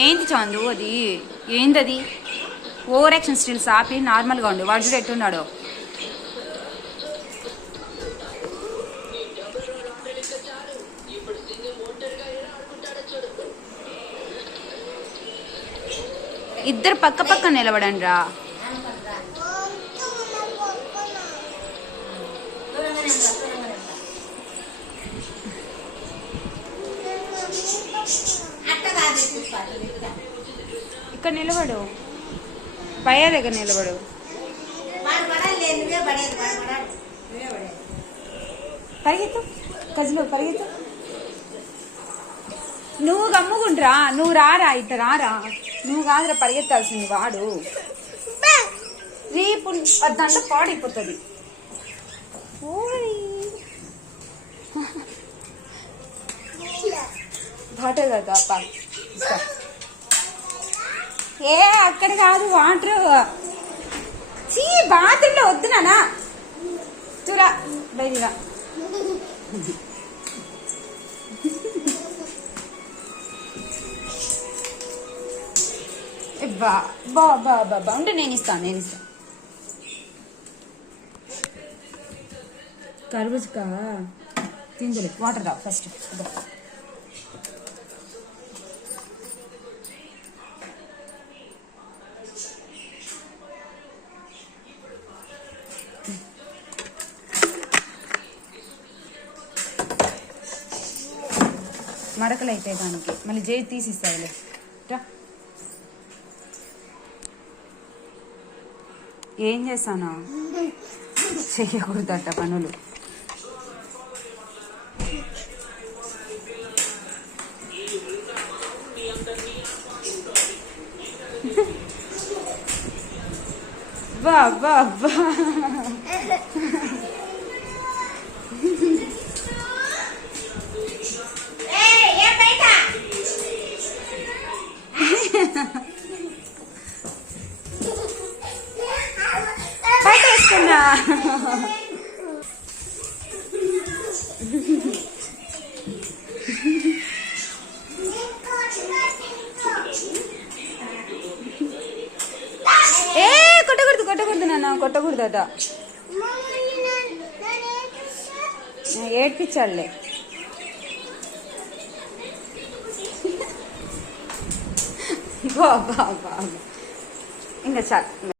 ఏంటి చందు అది? ఏందది? ఓవర్ యాక్షన్ స్టిల్స్ ఆపి నార్మల్గా ఉండు. వాడు చూడు ఎట్టున్నాడు. ఇద్దరు పక్క పక్క నిలబడండి రా. ఇక్కడ నిలబడు, పయ్య దగ్గర నిలబడు. పరిగెత్తు కజలు, పరిగెత్తు. నువ్వు గమ్ముకుంట్రా, నువ్వు రారా, ఇట్ట రారా. నువ్వు కాదురా పరిగెత్తాల్సింది, వాడు. రేపు అదంతా పాడైపోతుంది. వాటర్ కదా అప్ప. ఏ అక్కడ కాదు వాటర్. చీ బాత్రూంలో వద్దు నానా. చూరా బయటిగా. బా బా బా బాబా ఉంటే నేను ఇస్తాను. కర్బూజకా తిందులే. వాటర్ రా ఫస్ట్. మరకలు అయితే దానికి మళ్ళీ చేయి తీసిస్తావులే. ఏం చేస్తానా? చెయ్యకూడదట పనులు. బా బా బా. బయట వేసుకున్నా. ఏ కొట్టకూడదు నాన్న, కొట్టకూడదట. ఏడ్పించాడులే. బాబా ఇంకా చాలు.